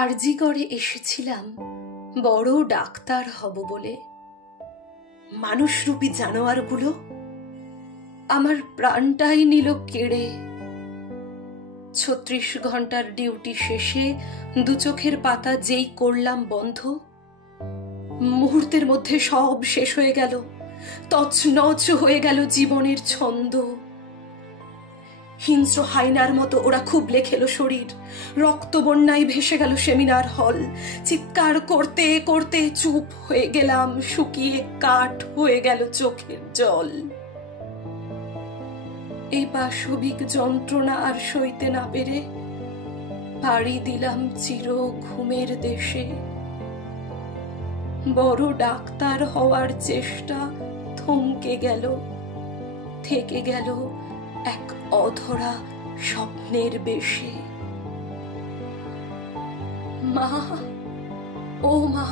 আরজি করে এসেছিলাম বড় ডাক্তার হব বলে। মানুষরূপী জানোয়ারগুলো আমার প্রাণটাই নিল কেড়ে। 36 ঘন্টার ডিউটি শেষে দু চোখের পাতা যেই করলাম বন্ধ, মুহূর্তের মধ্যে সব শেষ হয়ে গেল, তছনছ হয়ে গেল জীবনের ছন্দ। হিংস্র হাইনার মতো ওরা খুবলে খেলো শরীর, রক্ত বন্যায় ভেসে গেল সেমিনার হল। চিৎকার করতে করতে চুপ হয়ে গেলাম, শুকিয়ে কাঠ হয়ে গেল চোখের জল। এই পাশবিক যন্ত্রণা আর সইতে না পেরে পাড়ি দিলাম চির ঘুমের দেশে। বড় ডাক্তার হওয়ার চেষ্টা থমকে গেল, থেকে গেল এক অধরা স্বপ্নের বেশে। মা, ও মা,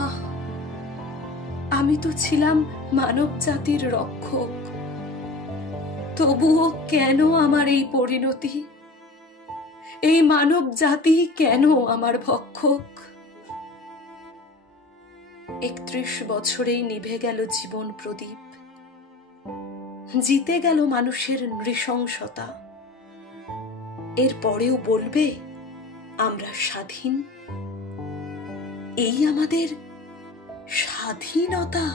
আমি তো ছিলাম মানব জাতির রক্ষক, তবুও কেন আমার এই পরিণতি? এই মানব জাতি কেন আমার ভক্ষক? 31 বছরেই নিভে গেল জীবন প্রদীপ, জিতে গেল মানুষের নৃশংসতা। এর পরেও বলবে আমরা স্বাধীন? এই আমাদের স্বাধীনতা?